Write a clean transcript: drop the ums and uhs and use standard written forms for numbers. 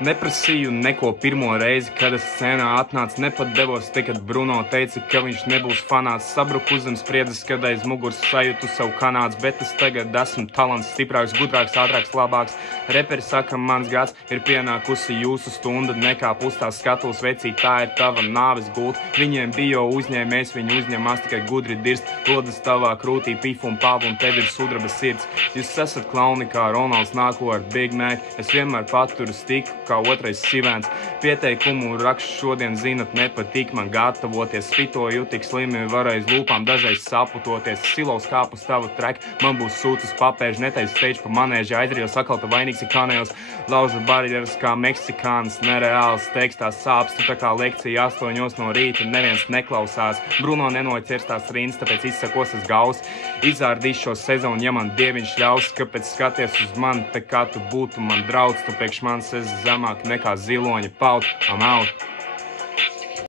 Neprasīju neko pirmo reizi, kad es scenā atnācu, nepat devos, kad Bruno teica, ka viņš nebūs fanāts. Sabruku uz zemes spriedzes, kad aiz muguras sajūtu savu kanāts, bet es tagad esmu talants, stiprāks, gudrāks, ātrāks, labāks. Reperi saka, mans gads ir pienākusi jūsu stunda, nekā pustās skatuves vecī, tā ir tava nāves gulta. Viņiem bio uzņēmējs, viņi uzņemās tikai gudri dirst, lodas tavā krūtī, pifu un pāvu, un tev ir sudraba sirds. Jūs esat klauni kā Ronalds nāko ar Big Mac, es vienmēr paturu stiku kā otrais sivēns. Pieteikumu rakstu šodien zinat, nepatīk man gatavoties, spitoju tik slimi varēs lūpām dažreiz saputoties. Silos kāpus tavu treku, man būs sūtas papēži, netais steidž pa manēži, aizrījos akalta vainīgs ir kanējos, laužu barjeras kā meksikāns, nereāls tekstās sāpes, tu tā kā lekcija 8 no rīta, neviens neklausās. Bruno nenoķers tās rindas, tāpēc izsakos es gaus, izārdīšu šo sezonu, ja man dieviņš ļaus, kāpēc skaties uz mani, tā kā tu būtu man drauds, tu priekš manis esi zemāk nekā ziloņa paut, I'm out.